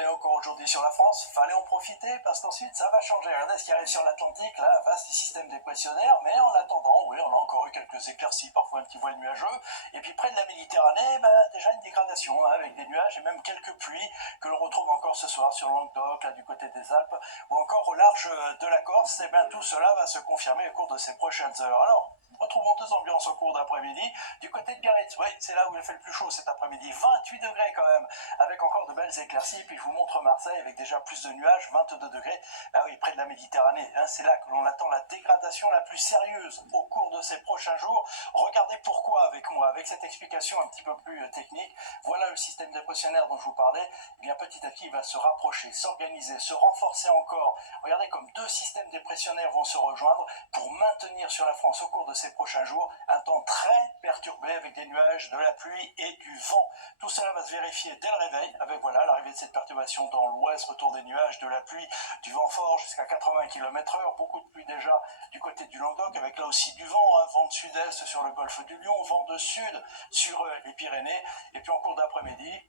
météo encore aujourd'hui sur la France, fallait en profiter parce qu'ensuite ça va changer. Regardez ce qui arrive sur l'Atlantique, là, vaste système dépressionnaire, mais en attendant, oui, on a encore eu quelques éclaircies, parfois un petit voile nuageux, et puis près de la Méditerranée, déjà une dégradation, hein, avec des nuages et même quelques pluies que l'on retrouve encore ce soir sur le Languedoc, là, du côté des Alpes, ou encore au large de la Corse. Et bien tout cela va se confirmer au cours de ces prochaines heures. Alors, retrouvons deux ambiances au cours d'après-midi. Du côté de Biarritz, oui, c'est là où il fait le plus chaud cet après-midi, 28 degrés quand même, avec encore de belles éclaircies. Puis je vous montre Marseille avec déjà plus de nuages, 22 degrés. Ah oui, près de la Méditerranée, hein, c'est là que l'on attend la dégradation la plus sérieuse au cours de ces prochains jours. Regardez pourquoi avec moi, avec cette explication un petit peu plus technique. Voilà le système dépressionnaire dont je vous parlais. Eh bien, petit à petit, il va se rapprocher, s'organiser, se renforcer encore. Regardez comme deux systèmes dépressionnaires vont se rejoindre pour maintenir sur la France au cours de ces prochains jours un temps très perturbé avec des nuages, de la pluie et du vent. Tout cela va se vérifier dès le réveil avec voilà l'arrivée de cette perturbation dans l'ouest, retour des nuages, de la pluie, du vent fort jusqu'à 80 km/h, beaucoup de pluie déjà du côté du Languedoc avec là aussi du vent, hein, vent de sud-est sur le golfe du Lion, vent de sud sur les Pyrénées et puis en cours d'après-midi.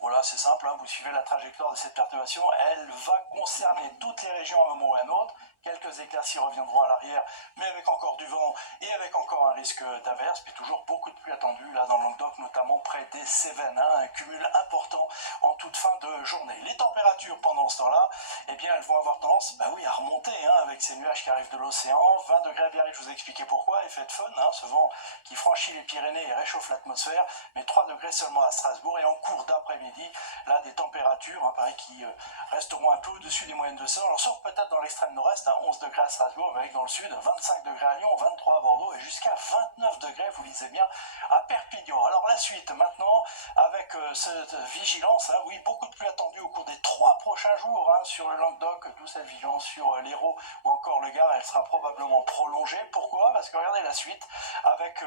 Voilà, c'est simple, hein, vous suivez la trajectoire de cette perturbation, elle va concerner toutes les régions à un moment ou à un autre. Quelques éclaircies reviendront à l'arrière, mais avec encore du vent et avec encore un risque d'averse, puis toujours beaucoup de pluie attendue, là dans le Languedoc, notamment près des Cévennes, hein, un cumul important en toute fin de journée. Les températures pendant ce temps-là, eh bien, elles vont avoir tendance, oui, à remonter, hein, avec ces nuages qui arrivent de l'océan. 20 degrés à Biarritz, je vous ai expliqué pourquoi, effet de fun, hein, ce vent qui franchit les Pyrénées et réchauffe l'atmosphère, mais 3 degrés seulement à Strasbourg, et en cours d'après-midi, là, des températures, hein, pareil, qui resteront un peu au-dessus des moyennes de saison. Alors, sauf peut-être dans l'extrême nord-est, hein, 11 degrés à Strasbourg, avec dans le sud 25 degrés à Lyon, 23 à Bordeaux et jusqu'à 29 degrés, vous lisez bien, à Perpignan. Alors la suite maintenant, avec cette vigilance, hein, oui, beaucoup de pluie attendue au cours des 3 prochains jours, hein, sur le Languedoc, d'où cette vigilance sur l'Hérault ou encore le Gard, elle sera probablement prolongée. Pourquoi? Parce que regardez la suite, avec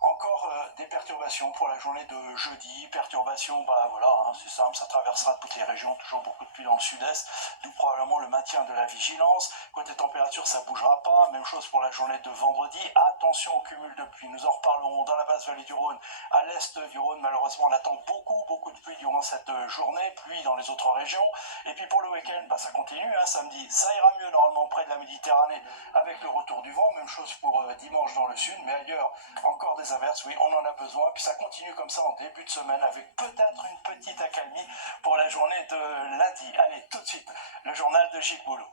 encore des perturbations pour la journée de jeudi, perturbations, voilà, hein, c'est simple, ça traversera toutes les régions, toujours beaucoup de pluie dans le sud-est, d'où probablement le maintien de la vigilance. Côté température, ça ne bougera pas, même chose pour la journée de vendredi. Attention au cumul de pluie, nous en reparlons dans la basse vallée du Rhône, à l'est du Rhône, malheureusement on attend beaucoup de pluie durant cette journée, pluie dans les autres régions. Et puis pour le week-end, ça continue, hein, samedi, ça ira mieux normalement près de la Méditerranée avec le retour du vent, même chose pour dimanche dans le sud, mais ailleurs encore des averses, oui, on en a besoin, puis ça continue comme ça en début de semaine avec peut-être une petite accalmie pour la journée de lundi. Allez, tout de suite, le journal de Gilles Boulot.